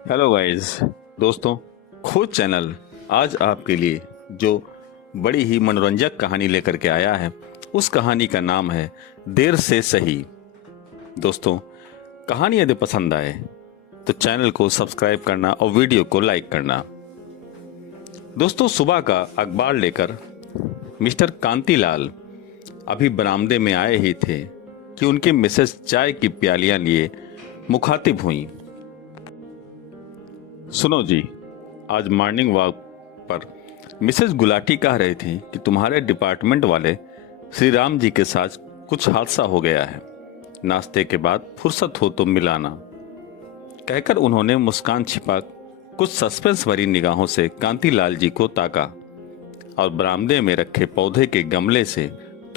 Hello guys दोस्तों, खोज channel आज आपके लिए जो बड़ी ही मनोरंजक कहानी लेकर के आया है, उस कहानी का नाम है देर से सही। दोस्तों, कहानी यदि पसंद आए तो चैनल को सब्सक्राइब करना और वीडियो को लाइक करना। दोस्तों, सुबह का अखबार लेकर मिस्टर कांतिलाल अभी बरामदे में आए ही थे कि उनकी मिसेस चाय की प्यालियां लिए मुखातिब हुई। सुनो जी, आज मॉर्निंग वॉक पर मिसेस गुलाटी कह रही थी कि तुम्हारे डिपार्टमेंट वाले श्री राम जी के साथ कुछ हादसा हो गया है। नाश्ते के बाद फुर्सत हो तो मिलाना। कहकर उन्होंने मुस्कान छिपा कुछ सस्पेंस भरी निगाहों से कांतिलाल जी को ताका और बरामदे में रखे पौधे के गमले से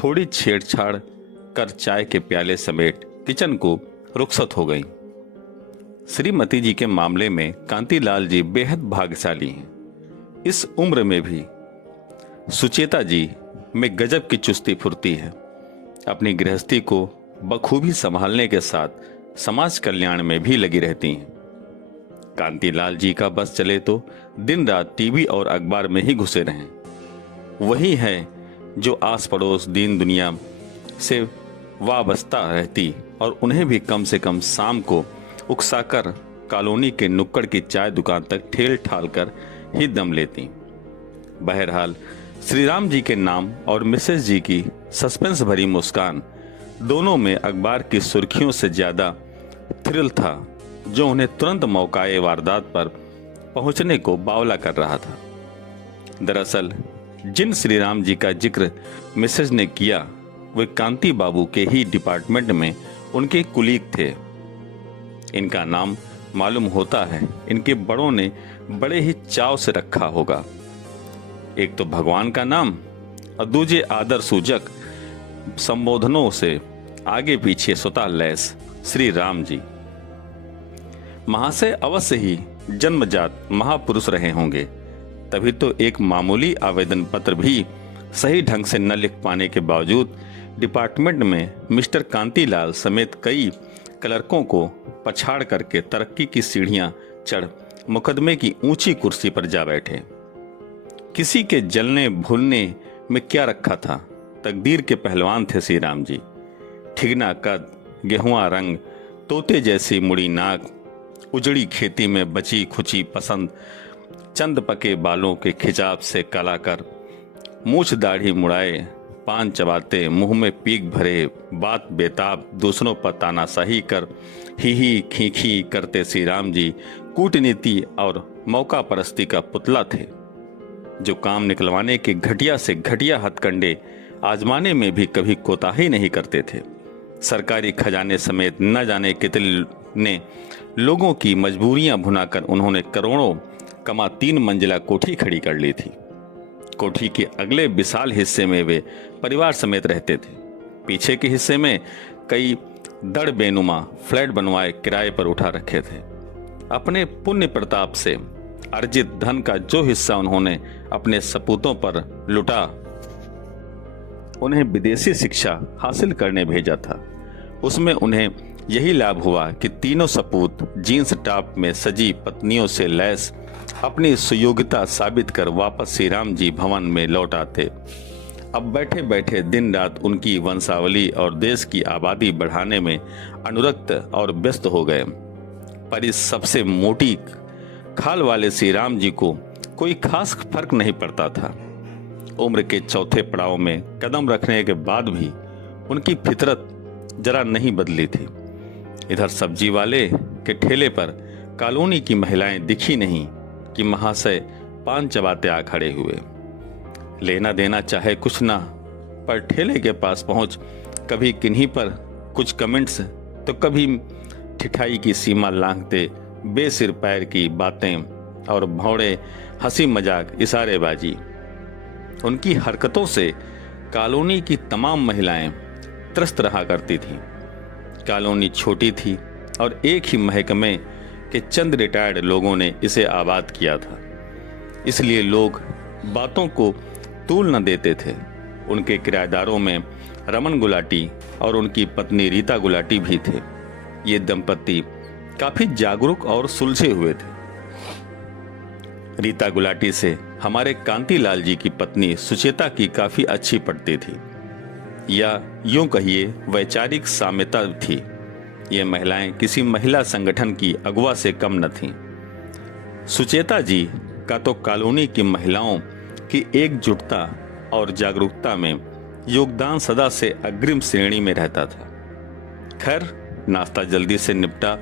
थोड़ी छेड़छाड़ कर चाय के प्याले समेट किचन को रुखसत हो गई। श्रीमती जी के मामले में कांतिलाल जी बेहद भाग्यशाली हैं। इस उम्र में भी सुचेता जी में गजब की चुस्ती फुर्ती है। अपनी गृहस्थी को बखूबी संभालने के साथ समाज कल्याण में भी लगी रहती हैं। कांतिलाल जी का बस चले तो दिन रात टीवी और अखबार में ही घुसे रहें। वही है जो आस पड़ोस दीन दुनिया से वाबस्ता रहती और उन्हें भी कम से कम शाम को उकसाकर कॉलोनी के नुक्कड़ की चाय दुकान तक ठेल ठाल कर ही दम लेती। बहरहाल श्री राम जी के नाम और मिसेस जी की सस्पेंस भरी मुस्कान दोनों में अखबार की सुर्खियों से ज्यादा थ्रिल था, जो उन्हें तुरंत मौकाए वारदात पर पहुंचने को बावला कर रहा था। दरअसल जिन श्री राम जी का जिक्र मिसेस ने किया वे कांति बाबू के ही डिपार्टमेंट में उनके कुलीग थे। इनका नाम मालूम होता है इनके बड़ों ने बड़े ही चाव से रखा होगा। एक तो भगवान का नाम और दूजे आदर सूचक संबोधनों से आगे पीछे स्वतः लैस श्री राम जी। महाशय अवश्य ही जन्मजात महापुरुष रहे होंगे, तभी तो एक मामूली आवेदन पत्र भी सही ढंग से न लिख पाने के बावजूद डिपार्टमेंट में मिस्टर कांतिलाल समेत कई क्लर्कों को पछाड़ करके तरक्की की सीढ़ियां चढ़ मुकदमे की ऊंची कुर्सी पर जा बैठे। किसी के जलने भूलने में क्या रखा था, तकदीर के पहलवान थे श्री राम जी। ठिगना कद, गेहुआ रंग, तोते जैसी मुड़ी नाक, उजड़ी खेती में बची खुची पसंद, चंद पके बालों के खिंचाव से काला कर, मूछ दाढ़ी मुड़ाए, पान चबाते, मुंह में पीक भरे, बात बेताब, दूसरों पर तानाशाही कर ही खीखी करते श्री राम जी कूटनीति और मौका परस्ती का पुतला थे, जो काम निकलवाने के घटिया से घटिया हथकंडे आजमाने में भी कभी कोताही नहीं करते थे। सरकारी खजाने समेत न जाने कितने लोगों की मजबूरियां भुनाकर उन्होंने करोड़ों कमा 3 मंजिला कोठी खड़ी कर ली थी। कोठी के अगले विशाल हिस्से में वे परिवार समेत रहते थे। पीछे के हिस्से में कई दड़ बेनुमा फ्लैट बनवाए किराए पर उठा रखे थे। अपने पुण्य प्रताप से अर्जित धन का जो हिस्सा उन्होंने अपने सपूतों पर लुटा, उन्हें विदेशी शिक्षा हासिल करने भेजा था। उसमें उन्हें यही लाभ हुआ कि तीनों सपूत जीन्स टॉप में सजी पत्नियों से लैस अपनी सुयोग्यता साबित कर वापस श्री राम जी भवन में लौट आते। अब बैठे बैठे दिन रात उनकी वंशावली और देश की आबादी बढ़ाने में अनुरक्त और व्यस्त हो गए। पर इस सबसे मोटी खाल वाले श्री राम जी को कोई खास फर्क नहीं पड़ता था। उम्र के चौथे पड़ाव में कदम रखने के बाद भी उनकी फितरत जरा नहीं बदली थी। इधर सब्जी वाले के ठेले पर कॉलोनी की महिलाएं दिखी नहीं कि महाशय पान चबाते आ खड़े हुए। लेना देना चाहे कुछ ना, पर ठेले के पास पहुंच कभी किन्हीं पर कुछ कमेंट्स तो कभी ठिठाई की सीमा लांघते बेसिर पैर की बातें और भौड़े हंसी मजाक इशारेबाजी। उनकी हरकतों से कॉलोनी की तमाम महिलाएं त्रस्त रहा करती थीं। कॉलोनी छोटी थी और एक ही महकमे के चंद रिटायर्ड लोगों ने इसे आबाद किया था, इसलिए लोग बातों को तूल न देते थे। उनके किराएदारों में रमन गुलाटी और उनकी पत्नी रीता गुलाटी भी थे। ये दंपत्ति काफी जागरूक और सुलझे हुए थे। रीता गुलाटी से हमारे कांतिलाल जी की पत्नी सुचेता की काफी अच्छी पटती थी, या यूं कहिए वैचारिक साम्यता थी। ये महिलाएं किसी महिला संगठन की अगुवा से कम न थीं। सुचेता जी का तो कॉलोनी की महिलाओं की एकजुटता और जागरूकता में योगदान सदा से अग्रिम श्रेणी में रहता था। खैर, नाश्ता जल्दी से निपटा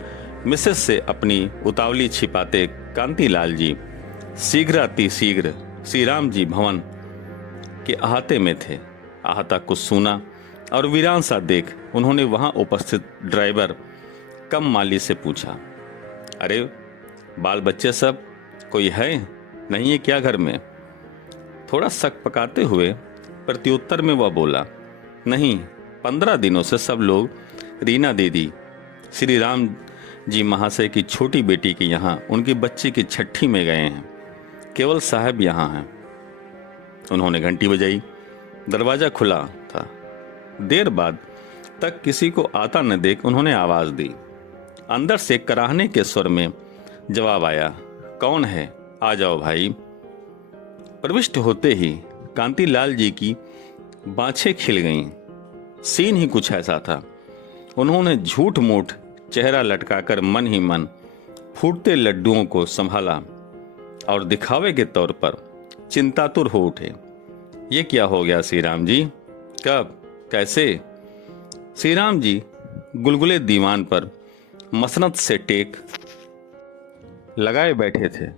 मिसेस से अपनी उतावली छिपाते कांतिलाल जी शीघ्रातिशीघ्र श्री राम जी भवन के अहाते में थे। अहाता कुछ सूना और वीरान सा देख उन्होंने वहां उपस्थित ड्राइवर कम माली से पूछा, अरे बाल बच्चे सब कोई है नहीं है क्या घर में? थोड़ा शक पकाते हुए प्रत्युत्तर में वह बोला, नहीं, 15 दिनों से सब लोग रीना दीदी श्री राम जी महाशय की छोटी बेटी के यहाँ उनकी बच्ची की छठी में गए हैं। केवल साहब यहाँ हैं। उन्होंने घंटी बजाई। दरवाजा खुला था। देर बाद तक किसी को आता न देख उन्होंने आवाज दी। अंदर से कराहने के स्वर में जवाब आया, कौन है? आ जाओ भाई। प्रविष्ट होते ही कांतिलाल जी की बाछें खिल गईं। सीन ही कुछ ऐसा था। उन्होंने झूठ मूठ चेहरा लटकाकर मन ही मन फूटते लड्डुओं को संभाला और दिखावे के तौर पर चिंतातुर हो उठे। ये क्या हो गया श्री राम जी? कब? कैसे? श्री राम जी गुलगुले दीवान पर मसनद से टेक लगाए बैठे थे।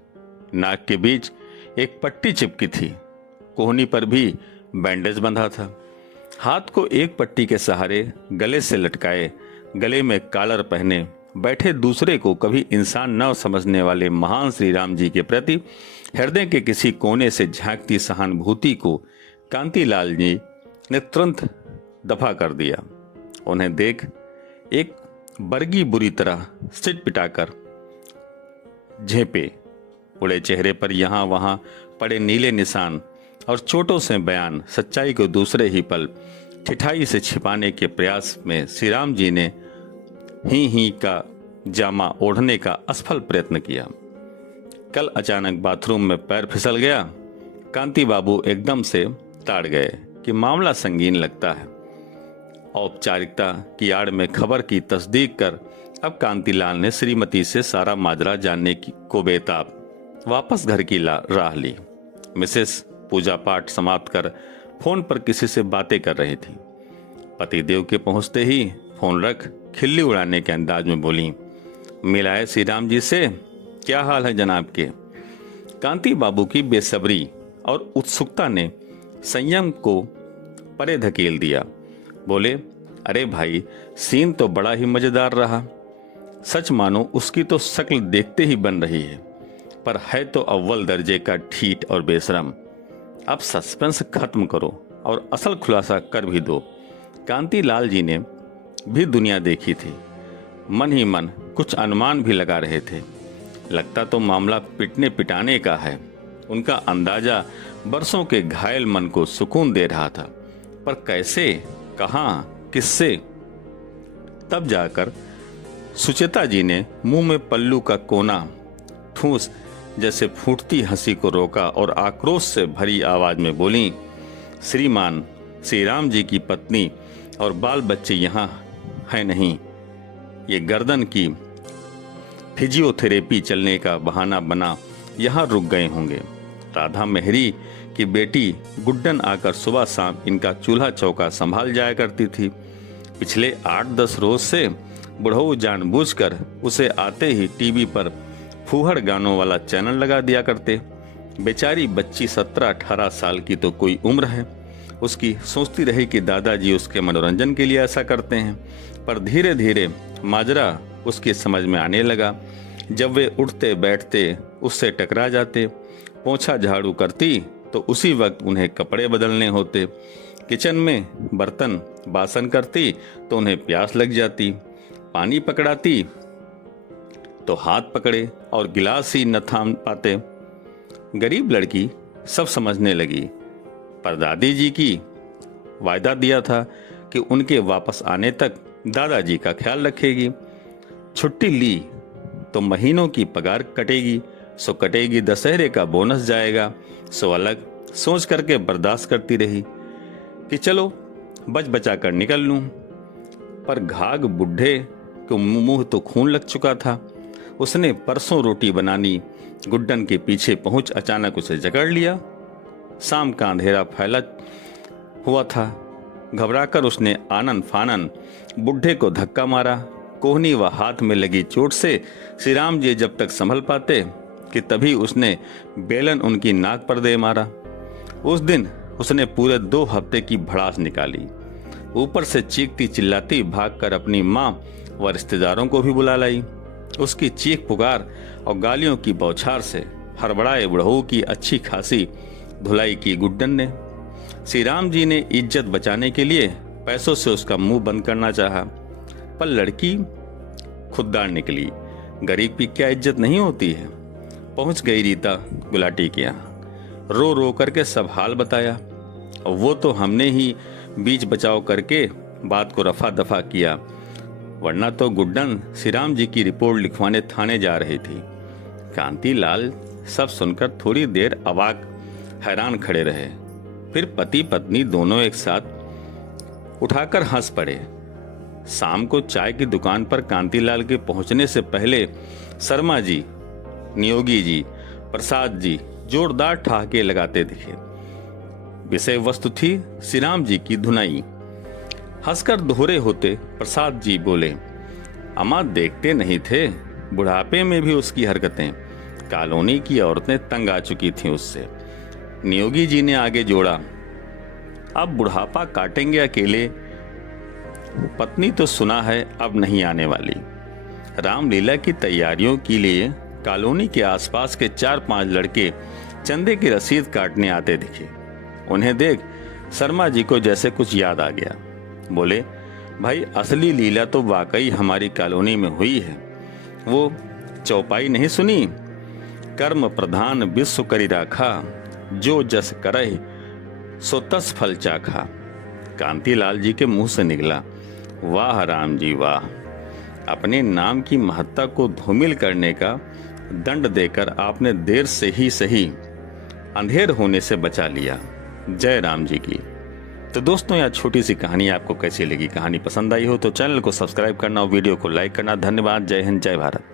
नाक के बीच एक पट्टी चिपकी थी। कोहनी पर भी बैंडेज बंधा था। हाथ को एक पट्टी के सहारे गले से लटकाए, गले में कॉलर पहने बैठे दूसरे को कभी इंसान न समझने वाले महान श्री राम जी के प्रति हृदय के किसी कोने से झांकती सहानुभूति को कांतिलाल जी ने तुरंत दफा कर दिया। उन्हें देख एक बरगी बुरी तरह सिट पिटाकर झेपे। उड़े चेहरे पर यहां वहां पड़े नीले निशान और चोटों से बयान सच्चाई को दूसरे ही पल ठिठाई से छिपाने के प्रयास में श्री राम जी ने ही का जामा ओढ़ने का असफल प्रयत्न किया। कल अचानक बाथरूम में पैर फिसल गया। कांति बाबू एकदम से ताड़ गए कि मामला संगीन लगता है। औपचारिकता की आड़ में खबर की तस्दीक कर अब कांतिलाल ने श्रीमती से सारा माजरा जानने को बेताब वापस घर की राह ली। मिसेस पूजा पाठ समाप्त कर फोन पर किसी से बातें कर रही थी। पतिदेव के पहुंचते ही फोन रख खिल्ली उड़ाने के अंदाज में बोली, मिलाए श्री राम जी से? क्या हाल है जनाब के? कांति बाबू की बेसब्री और उत्सुकता ने संयम को परे धकेल दिया। बोले, अरे भाई, सीन तो बड़ा ही मजेदार रहा। सच मानो उसकी तो शक्ल देखते ही बन रही है, पर है तो अव्वल दर्जे का ठीठ और बेशरम। अब सस्पेंस खत्म करो और असल खुलासा कर भी दो। कांतिलाल जी ने भी दुनिया देखी थी। मन ही मन कुछ अनुमान भी लगा रहे थे। लगता तो मामला पिटने पिटाने का है। उनका अंदाजा बरसों के घायल मन को सुकून दे रहा था, पर कैसे, कहां, किससे? तब जाकर सुचेता जी ने मुंह में पल्लू का कोना ठूस जैसे फूटती हंसी को रोका और आक्रोश से भरी आवाज में बोली, श्रीमान, श्री राम जी की पत्नी और बाल बच्चे यहाँ है नहीं। ये गर्दन की फिजियोथेरेपी चलने का बहाना बना यहाँ रुक गए होंगे। राधा मेहरी की बेटी गुड्डन आकर सुबह शाम इनका चूल्हा चौका संभाल जाया करती थी। पिछले 8-10 रोज से बुढ़ऊ जानबूझकर उसे आते ही टीवी पर फूहड़ गानों वाला चैनल लगा दिया करते। बेचारी बच्ची 17-18 साल की तो कोई उम्र है उसकी। सोचती रही कि दादाजी उसके मनोरंजन के लिए ऐसा करते हैं, पर धीरे धीरे माजरा उसकी समझ में आने लगा। जब वे उठते बैठते उससे टकरा जाते, पोंछा झाड़ू करती तो उसी वक्त उन्हें कपड़े बदलने होते। किचन में बर्तन बासन करती तो उन्हें प्यास लग जाती। पानी पकड़ाती तो हाथ पकड़े और गिलास ही न थाम पाते। गरीब लड़की सब समझने लगी, पर दादी जी की वायदा दिया था कि उनके वापस आने तक दादाजी का ख्याल रखेगी। छुट्टी ली तो महीनों की पगार कटेगी, सो कटेगी दशहरे का बोनस जाएगा। सो अलग सोच करके बर्दाश्त करती रही कि चलो बच बचा कर निकल लूं। पर घाघ बुढ़े को मुंह तो खून लग चुका था। उसने परसों रोटी बनानी गुड्डन के पीछे पहुंच अचानक उसे जकड़ लिया। शाम का अंधेरा फैला हुआ था। घबराकर उसने आनन फानन बुढ़े को धक्का मारा। कोहनी व हाथ में लगी चोट से श्री राम जी जब तक संभल पाते कि तभी उसने बेलन उनकी नाक पर दे मारा। उस दिन उसने पूरे 2 हफ्ते की भड़ास निकाली। ऊपर से चीखती चिल्लाती भागकर अपनी माँ व रिश्तेदारों को भी बुला लाई। उसकी चीख पुकार और गालियों की बौछार से हड़बड़ाए बुढ़ऊ की अच्छी खासी धुलाई की गुड्डन ने। श्री राम जी ने इज्जत बचाने के लिए पैसों से उसका मुंह बंद करना चाहा, पर लड़की खुददार निकली। गरीब की क्या इज्जत नहीं होती है। पहुंच गई रीता गुलाटी के यहाँ, रो रो करके सब हाल बताया। और वो तो हमने ही बीच बचाव करके बात को रफा दफा किया, वरना तो गुड्डन श्री राम जी की रिपोर्ट लिखवाने थाने जा रही थी। कांतीलाल सब सुनकर थोड़ी देर अवाक हैरान खड़े रहे। फिर पति पत्नी दोनों एक साथ उठाकर हंस पड़े। शाम को चाय की दुकान पर कांतीलाल के पहुंचने से पहले शर्मा जी, नियोगी जी, प्रसाद जी जोरदार ठहाके लगाते दिखे। विषय वस्तु थी श्री राम जी की धुनाई। हंसकर दोहरे होते प्रसाद जी बोले, अम्मा देखते नहीं थे, बुढ़ापे में भी उसकी हरकतें। कॉलोनी की औरतें तंग आ चुकी थीं उससे। नियोगी जी ने आगे जोड़ा, अब बुढ़ापा काटेंगे अकेले। पत्नी तो सुना है अब नहीं आने वाली। रामलीला की तैयारियों के लिए कॉलोनी के आसपास के 4-5 लड़के चंदे की रसीद काटने आते दिखे। उन्हें देख शर्मा जी को जैसे कुछ याद आ गया। बोले, भाई असली लीला तो वाकई हमारी कॉलोनी में हुई है। वो चौपाई नहीं सुनी, कर्म प्रधान विश्व करी राखा, जो जस करह सो तस फल चाखा। कांतीलाल जी के मुंह से निकला, वाह राम जी वाह, अपने नाम की महत्ता को धूमिल करने का दंड देकर आपने देर से ही सही अंधेर होने से बचा लिया। जय राम जी की। तो दोस्तों, यह छोटी सी कहानी आपको कैसी लगी? कहानी पसंद आई हो तो चैनल को सब्सक्राइब करना और वीडियो को लाइक करना। धन्यवाद। जय हिंद, जय भारत।